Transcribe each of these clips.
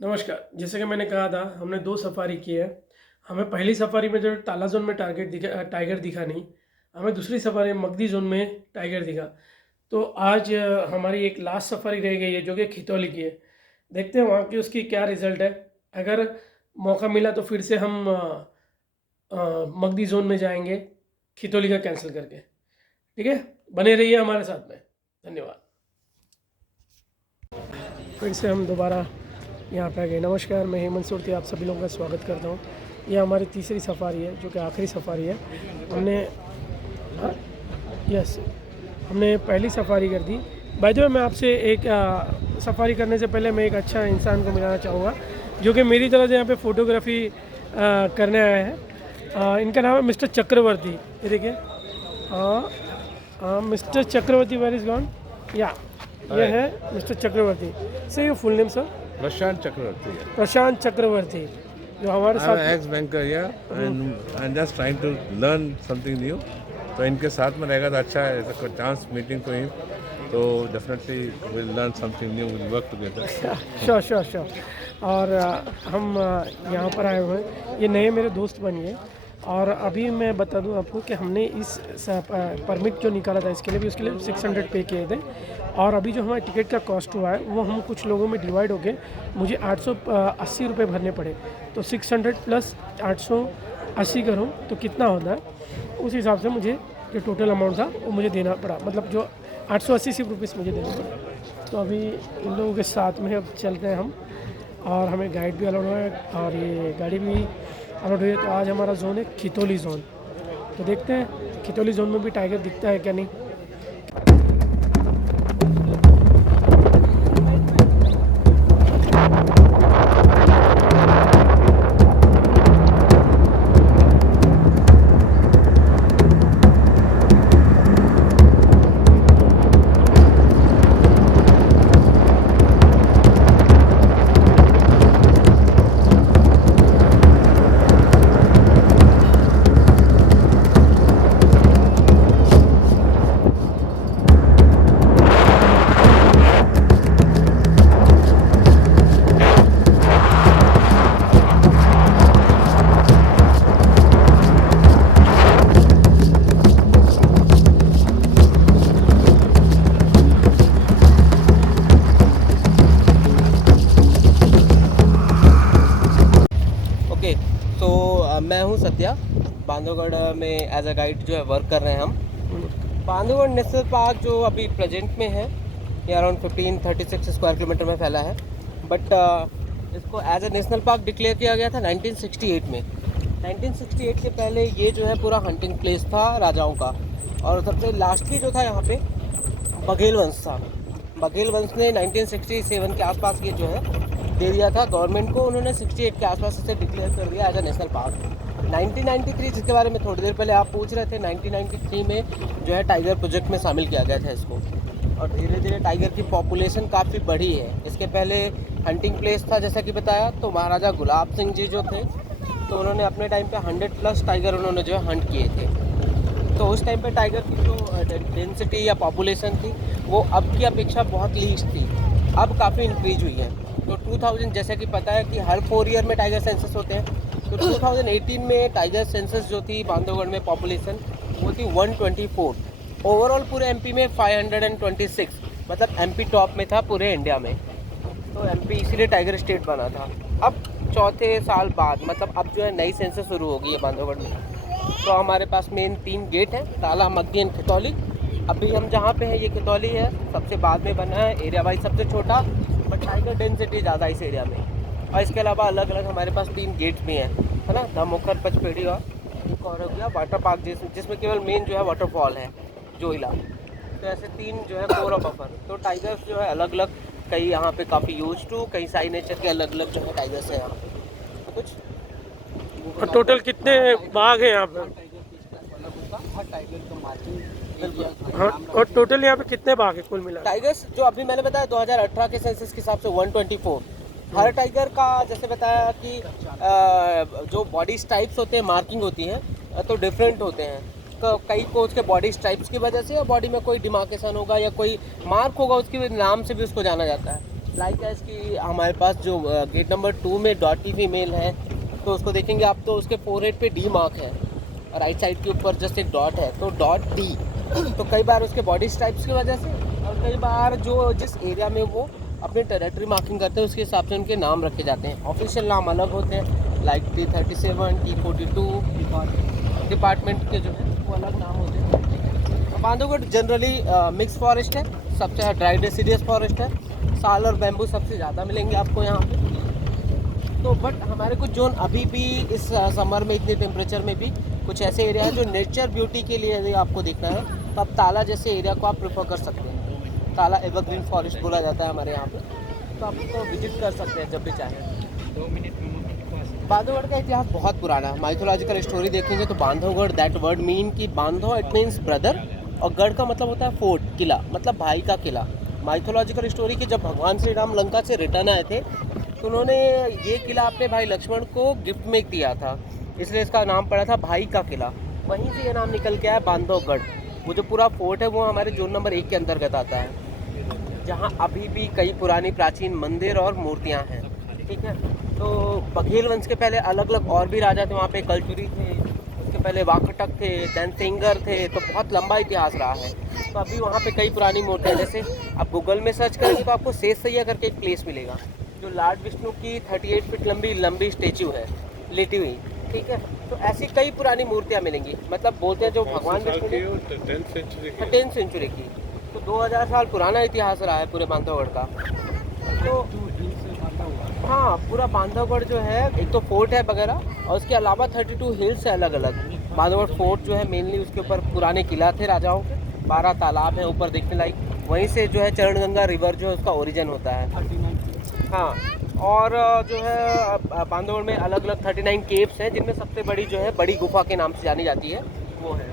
नमस्कार। जैसे कि मैंने कहा था, हमने 2 सफारी की है। हमें पहली सफारी में जो टाला ज़ोन में टाइगर दिखा नहीं, हमें दूसरी सफारी में मगदी ज़ोन में टाइगर दिखा। तो आज हमारी एक लास्ट सफारी रह गई है जो कि खितौली की है। देखते हैं वहाँ की उसकी क्या रिज़ल्ट है। अगर मौका मिला तो फिर से हम मगदी ज़ोन में जाएंगे, खितौली का कैंसिल करके। ठीक है, बने रहिए हमारे साथ में। धन्यवाद। फिर से हम दोबारा यहाँ पे आ गए। नमस्कार, मैं हेमंत सुरती आप सभी लोगों का स्वागत करता हूँ। ये हमारी तीसरी सफारी है जो कि आखिरी सफारी है। हमने पहली सफारी कर दी। बाय द वे, मैं आपसे एक सफारी करने से पहले मैं एक अच्छा इंसान को मिलाना चाहूँगा जो कि मेरी तरह से यहाँ पे फ़ोटोग्राफ़ी करने आया है। इनका नाम है मिस्टर चक्रवर्ती। ये देखिए, mister Chakravarti, where is gone? या ये है mister Chakravarti. Say your full name sir? Prashant Chakravarti है। प्रशांत चक्रवर्ती, जो हमारे आई एम साथ एक्स बैंकर या and just trying to learn something new. तो इनके साथ में रहेगा तो अच्छा है, ऐसा चांस मीटिंग को ही तो definitely will learn something new, will work together. Sure. और हम यहाँ पर आए हुए हैं, ये नए मेरे दोस्त बनिए। और अभी मैं बता दूं आपको कि हमने इस परमिट जो निकाला था इसके लिए भी, उसके लिए 600 पे किए थे। और अभी जो हमारा टिकट का कॉस्ट हुआ है वो हम कुछ लोगों में डिवाइड हो गए, मुझे 880 रुपये भरने पड़े। तो 600 प्लस 880 करूँ तो कितना होता है, उस हिसाब से मुझे जो टोटल अमाउंट था वो मुझे देना पड़ा। मतलब जो 880 सिर्फ रुपीज़ मुझे देना पड़ा। तो अभी इन लोगों के साथ में अब चलते हैं हम, और हमें गाइड भी अलाउड हुआ है और ये गाड़ी भी अलाउड हुई है। तो आज हमारा जोन है खितौली जोन। तो देखते हैं खितौली जोन में भी टाइगर दिखता है क्या नहीं। ओके, तो मैं हूं सत्या। बांधवगढ़ में एज अ गाइड जो है वर्क कर रहे हैं हम। बांधवगढ़ नेशनल पार्क जो अभी प्रेजेंट में है ये अराउंड 1536 स्क्वायर किलोमीटर में फैला है। बट इसको as a national park declare किया गया था 1968 में। 1968 के पहले ये जो है पूरा हंटिंग प्लेस था राजाओं का। और सबसे लास्टली जो था यहाँ पे बघेल वंश था। बघेल वंश ने 1967 के आसपास ये जो है दे दिया था गवर्नमेंट को। उन्होंने 68 के आसपास इसे डिक्लेयर कर दिया एज अ नेशनल पार्क। 1993, जिसके बारे में थोड़ी देर पहले आप पूछ रहे थे, 1993 में जो है टाइगर प्रोजेक्ट में शामिल किया गया था इसको। और धीरे धीरे टाइगर की पॉपुलेशन काफ़ी बढ़ी है। इसके पहले हंटिंग प्लेस था जैसा कि बताया, तो महाराजा गुलाब सिंह जी जो थे तो उन्होंने अपने टाइम पे 100+ टाइगर उन्होंने जो है हंट किए थे। तो उस टाइम पे टाइगर की जो डेंसिटी या पॉपुलेशन थी वो अब की अपेक्षा बहुत लीस्ट थी। अब काफ़ी इंक्रीज हुई है। तो 2000, जैसे कि पता है कि हर 4 ईयर में टाइगर सेंसस होते हैं, तो 2018 में टाइगर सेंसस जो थी बांधवगढ़ में पॉपुलेशन वो थी 124। ओवरऑल पूरे एमपी में 526, मतलब एमपी टॉप में था पूरे इंडिया में। तो एमपी इसीलिए टाइगर स्टेट बना था। अब चौथे साल बाद, मतलब अब जो है नई सेंसस शुरू हो गई है बांधवगढ़ में। तो हमारे पास मेन 3 गेट हैं, ताला, मगदी एंड खितौली। अभी हम जहाँ पे हैं ये खितौली है, सबसे बाद में बना है, एरिया वाइज सबसे छोटा, बट टाइगर डेंसिटी ज़्यादा इस एरिया में। और इसके अलावा अलग अलग हमारे पास 3 गेट भी हैं, है ना, धमोखर, पचपेड़ी और एक और हो गया वाटर पार्क, जिसमें केवल मेन जो है वाटरफॉल है जोइला। तो ऐसे 3 जो है कोर ऑफ बफर। तो टाइगर्स जो है अलग अलग, कई यहाँ पे काफ़ी यूज टू, कई साई नेचर के अलग अलग जो है टाइगर्स हैं यहाँ पे। कुछ और टोटल कितने बाघ हैं यहाँ पे? हर टाइगर का मार्जिन। हाँ, और टोटल यहाँ पे कितने बाघ हैं कुल मिला? टाइगर्स जो अभी मैंने बताया 2018 के सेंसस के हिसाब से 124। हर टाइगर का जैसे बताया कि जो बॉडी स्ट्राइप्स होते हैं, मार्किंग होती हैं, तो डिफरेंट होते हैं। तो कई को उसके बॉडी स्ट्राइप्स की वजह से, या बॉडी में कोई डिमार्केशन होगा या कोई मार्क होगा उसके नाम से भी उसको जाना जाता है। लाइक है कि हमारे पास जो गेट नंबर 2 में डॉटी फीमेल है, तो उसको देखेंगे आप तो उसके फोरहेड पे डी मार्क है और राइट साइड के ऊपर जस्ट एक डॉट है, तो डॉट डी। तो कई बार उसके बॉडी स्ट्राइप्स की वजह से और कई बार जो जिस एरिया में वो अपने टेरिटरी मार्किंग करते हैं उसके हिसाब से उनके नाम रखे जाते हैं। ऑफिशियल नाम अलग होते हैं, लाइक T37, T42 डिपार्टमेंट के जो है वो अलग नाम होते हैं। बांधवगढ़ जनरली मिक्स फॉरेस्ट है, सबसे ड्राई डेसिडियस फॉरेस्ट है। साल और बैम्बू सबसे ज़्यादा मिलेंगे आपको यहाँ पे। तो बट हमारे कुछ जोन अभी भी इस समर में इतने टेम्परेचर में भी कुछ ऐसे एरिया हैं जो नेचर ब्यूटी के लिए यदि आपको देखना है तो आप ताला जैसे एरिया को आप प्रेफर कर सकते हैं। ताला एवरग्रीन फॉरेस्ट बोला जाता है हमारे यहाँ पे, तो आप उसको विजिट कर सकते हैं जब भी चाहें। बांधवगढ़ का इतिहास बहुत पुराना है। माइथोलॉजिकल स्टोरी देखेंगे तो बांधवगढ़ दैट वर्ड मीन कि बांधव इट मीन्स ब्रदर और गढ़ का मतलब होता है फोर्ट, किला, मतलब भाई का किला। माइथोलॉजिकल स्टोरी कि जब भगवान श्री राम लंका से रिटर्न आए थे तो उन्होंने ये किला अपने भाई लक्ष्मण को गिफ्ट में दिया था, इसलिए इसका नाम पड़ा था भाई का किला। वहीं से ये नाम निकल के आया बांधवगढ़। वो जो पूरा फोर्ट है वो हमारे जोन नंबर 1 के अंतर्गत आता है, जहाँ अभी भी कई पुरानी प्राचीन मंदिर और मूर्तियाँ हैं। ठीक है, तो बघेल वंश के पहले अलग अलग और भी राजा थे वहाँ पे, कलचुरी थे, उसके पहले वाकटक थे, देन सेंगर थे, तो बहुत लंबा इतिहास रहा है। तो अभी वहाँ पे कई पुरानी मूर्तियाँ, जैसे आप गूगल में सर्च करेंगे तो आपको शेष सैया करके एक प्लेस मिलेगा जो लॉर्ड विष्णु की 38 फीट लंबी स्टेचू है लेटी हुई। ठीक है, तो ऐसी कई पुरानी मूर्तियाँ मिलेंगी। मतलब बोलते हैं जो भगवान विष्णु ने 10th सेंचुरी की, तो 2000 साल पुराना इतिहास रहा है पूरे बांधवगढ़ का। तो हाँ, पूरा बांधवगढ़ जो है एक तो फोर्ट है वगैरह और उसके अलावा 32 हिल्स है अलग अलग। बांधवगढ़ फोर्ट जो है मेनली उसके ऊपर पुराने किला थे राजाओं के, 12 तालाब है ऊपर देखने लायक। वहीं से जो है चरणगंगा रिवर जो है उसका ओरिजिन होता है। हाँ, और जो है बांधवगढ़ में अलग अलग 39 केव्स हैं, जिनमें सबसे बड़ी जो है बड़ी गुफा के नाम से जानी जाती है वो है।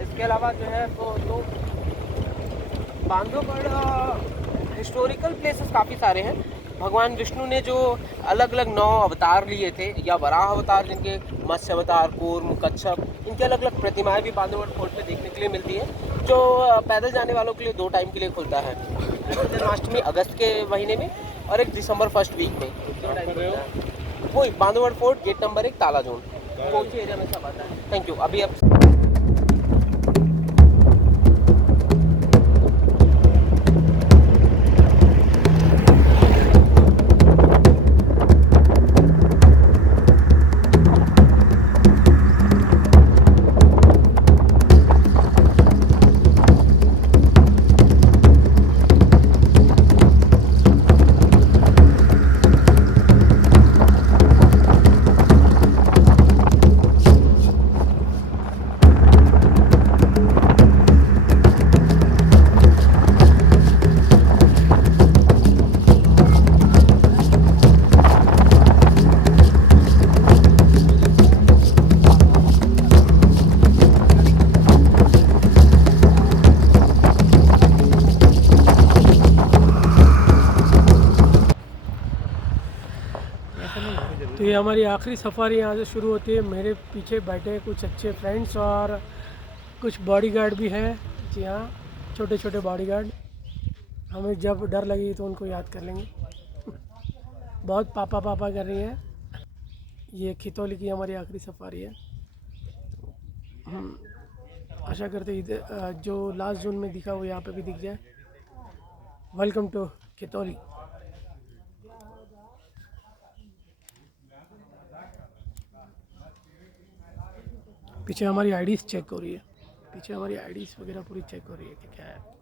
इसके अलावा जो है तो बांधवगढ़ हिस्टोरिकल प्लेसेस काफ़ी सारे हैं। भगवान विष्णु ने जो अलग अलग 9 अवतार लिए थे, या वराह अवतार जिनके, मत्स्य अवतार, कूर्म, कच्छप, इनकी अलग अलग प्रतिमाएं भी बांधवगढ़ फोर्ट में देखने के लिए मिलती है, जो पैदल जाने वालों के लिए 2 टाइम के लिए खुलता है। जन्माष्टमी अगस्त के महीने में और एक दिसंबर फर्स्ट वीक में, 2 टाइम खुलता है। वही बांधवगढ़ फोर्ट गेट नंबर 1 ताला जोन, कोची एरिया में सब आता है। Thank you. अभी अब तो ये हमारी आखिरी सफारी यहाँ से शुरू होती है। मेरे पीछे बैठे कुछ अच्छे फ्रेंड्स और कुछ बॉडीगार्ड भी हैं। जी हाँ, छोटे छोटे बॉडीगार्ड। हमें जब डर लगेगी तो उनको याद कर लेंगे। बहुत पापा पापा कर रही हैं। ये खितौली की हमारी आखिरी सफारी है। हम आशा करते इधर जो लास्ट जोन में दिखा वो यहाँ पे भी दिख जाए। Welcome to Khitauli. पीछे हमारी आईडीज़ चेक हो रही है, पीछे हमारी आईडीज़ वगैरह पूरी चेक हो रही है कि क्या है।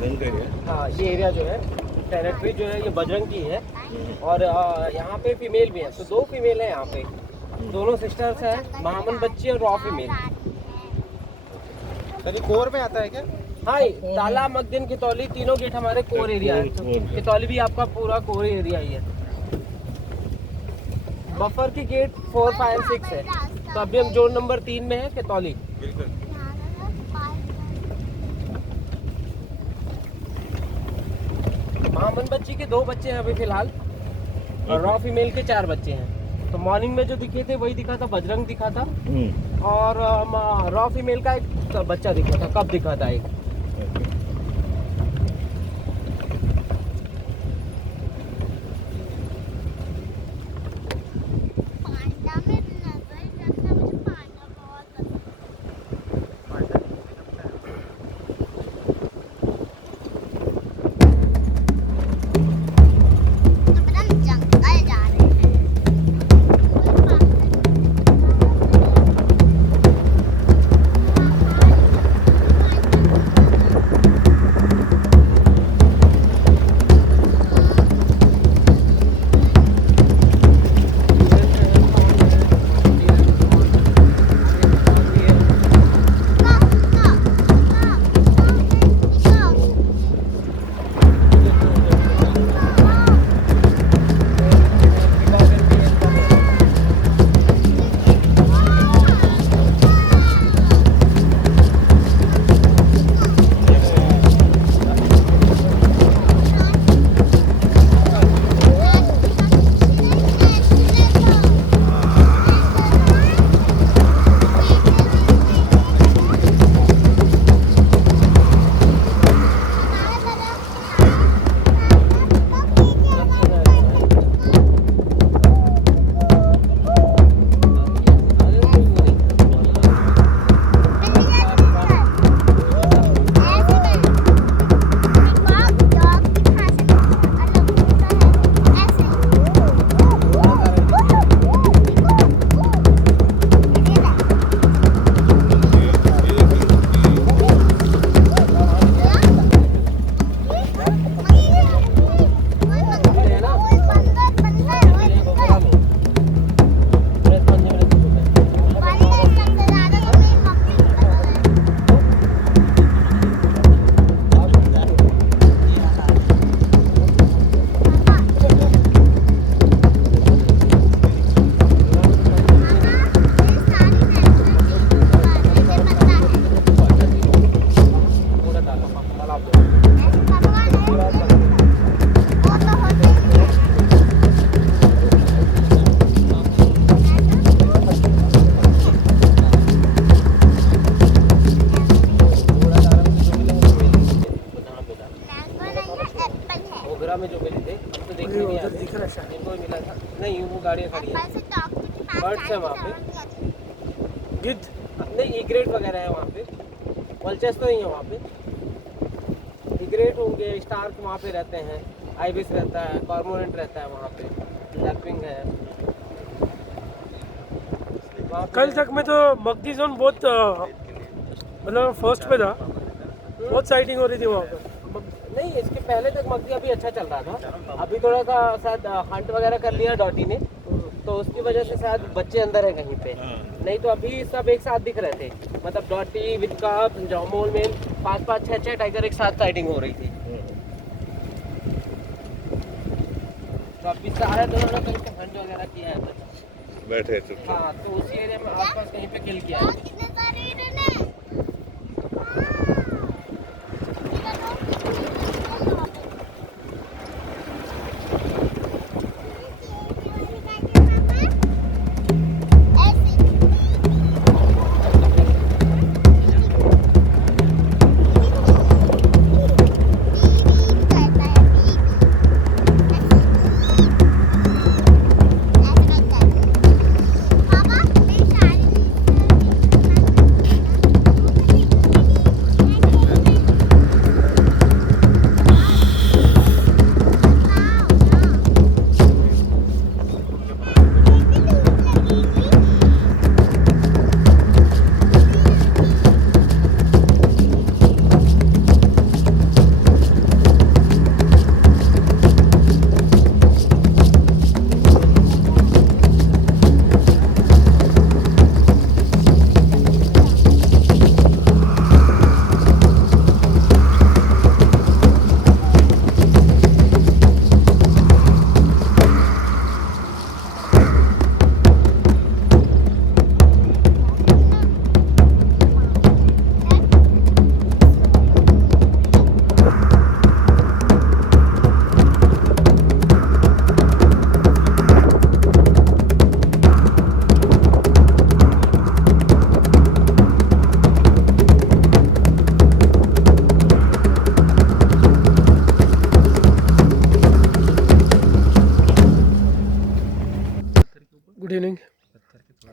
बजरंग का ही है। हाँ, ये एरिया जो है टेरिटरी जो है ये बजरंग की है। और यहाँ पे फीमेल भी है, तो 2 फीमेल है यहाँ पे, दोनों सिस्टर्स हैं, महामन बच्ची और रॉ फीमेल। कभी कोर में आता है क्या? हाँ, ताला, मकदिन, कितौली तीनों गेट हमारे कोर एरिया है। तो कितौली भी आपका पूरा कोर एरिया ही है। बफर की गेट 4, 5, 6 है। तो अभी हम जोन नंबर 3 में है, कितौली। महामन बच्ची के 2 बच्चे हैं अभी फिलहाल, और रॉ फीमेल के 4 बच्चे हैं। तो मॉर्निंग में जो दिखे थे वही दिखा था, बजरंग दिखा था, और रॉ फीमेल का एक बच्चा दिखा था, कब दिखा था एक। बर्ड्स है वहाँ पे, गिद्ध नहीं इग्रेट वगैरह है वहाँ पे, वल्चर्स तो नहीं है वहाँ पे। इग्रेट होंगे, स्टार्क वहाँ पे रहते हैं, आइबिस रहता है, कॉर्मोरेंट रहता है वहाँ पे, लैपिंग है। कल तक में तो मकदी जोन बहुत मतलब फर्स्ट पे था, बहुत साइटिंग हो रही थी वहाँ पर। नहीं, इसके पहले तक मकदी अभी अच्छा चल रहा था, अभी थोड़ा सा शायद हंट वगैरह कर लिया डॉटी ने, तो उसकी वजह से शायद बच्चे अंदर है कहीं पे, नहीं तो अभी सब एक साथ दिख रहे थे। मतलब डॉटी विद कप, जॉमोल में 5-5, 6-6 टाइगर एक साथ साइटिंग हो रही थी। तो अभी सारे दोनों ने कहीं पे हंट वगैरह किया है तो बैठे हाँ, तो उसी एरिया में आसपास कहीं पे किल किया है।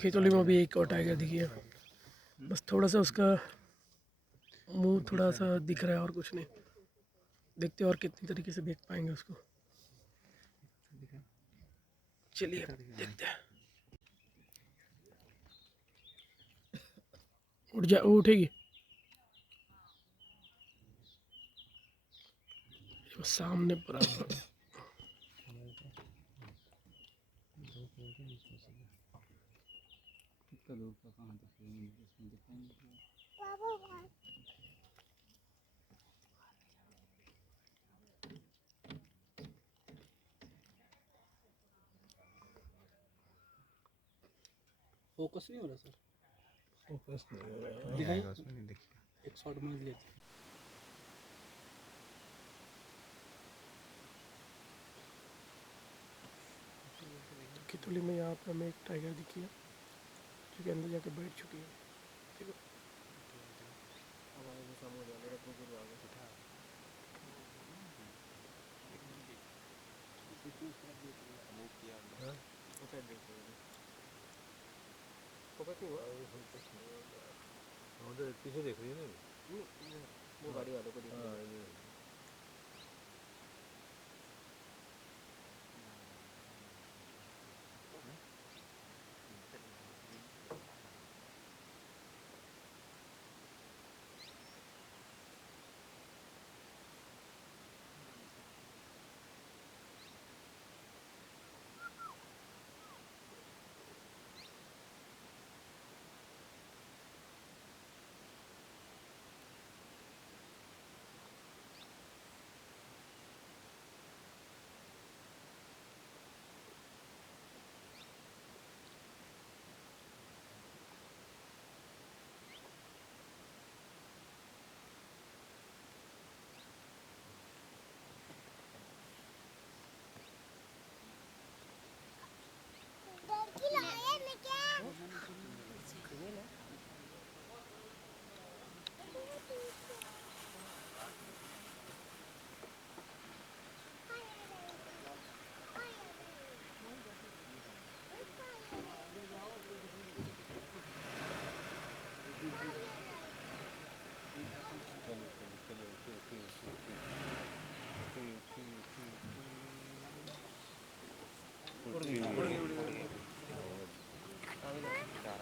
खेतोली में भी एक और टाइगर दिखी है, बस थोड़ा सा उसका मुंह थोड़ा सा दिख रहा है और कुछ नहीं। देखते हैं और कितनी तरीके से देख पाएंगे उसको। चलिए देखते हैं। उठ जा, वो उठेगी। वो सामने पूरा फोकस नहीं हो रहा सर, फोकस नहीं हो रहा है। दिखाई एक शॉट में लेते। खेतोली में यहाँ पे हमें एक टाइगर दिखी है जो कि अंदर जाके बैठ चुकी है। देखो उधर पीछे देख रही है ना, वो गाड़ी वालों को दिख रहा है।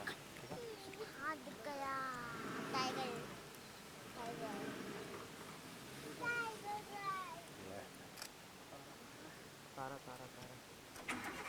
हाँ दिख गया टाइगर टाइगर टाइगर तारा तारा तारा